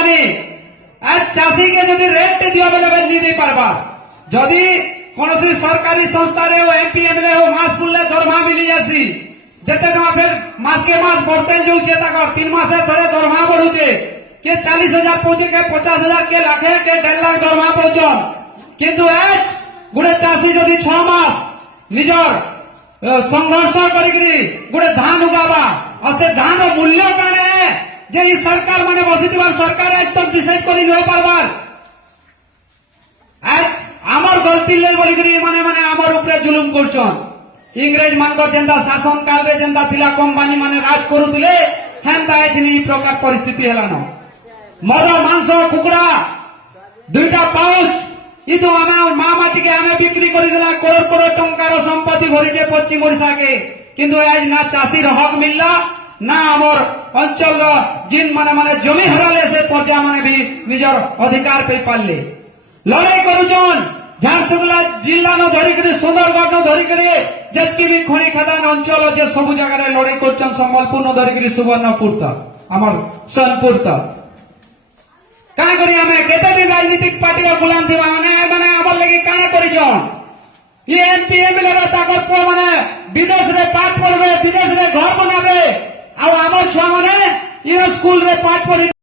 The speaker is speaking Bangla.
কোম্পানি আর চাষীকে যদি রেট দিও বেলে নি দেই পারবা যদি কোনসি সরকারি সংস্থারে ও এমপি এমএলএ ও মাস পুললে দরমা মিলি যাসি যেতে টଙ୍କା ফের মাসকে মাস बढ़ते যাচ্ছে তাকর 3 মাসে ধরে দরমা বড়ুছে কে 40,000 পৌঁছে কে 50,000 কে লাখে কে 1.5 লাখ দরমা পৌঁছন কিন্তু আজ গুড়ে চাষী যদি 6 মাস নিজর সংঘর্ষ করিকি গুড়ে ধান উগাবা আর সে ধান মূল্য কানে যে এই সরকার মানে বসিবার সরকার একদম ডিসাইড করি নয় পারবার আজ আমার গলতি লে বলিকি মানে মানে আমার উপরে জুলুম করছন ইংরেজ মানকর যেন্তা শাসন কালরে যেন্তা পিলা কোম্পানি মানে রাজ করুলে হেন্তা এছনি এই প্রকার পরিস্থিতি হেলানো মদ মাংস কুকুড়া দুইটা পাউচ কিন্তু আমি মা মাটিকে আমি বিক্রি করে দিলা করোড় করোড় টঙ্কার সম্পত্তি ভরিছে পশ্চিম ওড়িশাকে কিন্তু আজ না চাষীর হক মিললা না আমার অঞ্চল জিন মানে মানে জমি হারালে সে পর্যায় মানে ভি নিজের অধিকার পেয়ে পারলে লড়াই করুছন ঝারসুগুলা জিল্লা ন ধরিকি সুন্দরগড় ন ধরিকি যেতকি বি খনি খাদান অঞ্চল আছে সবু জায়গায় লড়াই করছেন সম্বলপুর ন ধরিকি সুবর্ণপুর তক আমার সোনপুর তক কাঁ করি আমি কেতে দিন রাজনীতিক পার্টি গুলাম থিবা মানে মানে আমার লাগি কাঁ করিছন এমপি এমএলএ তাকর পুଅ মানে বিদেশ রে পাঠ পড়বে বিদেশ রে ঘর বনাবে আর আমার ছুয়া মানে স্কুল রে পাঠ পড়ি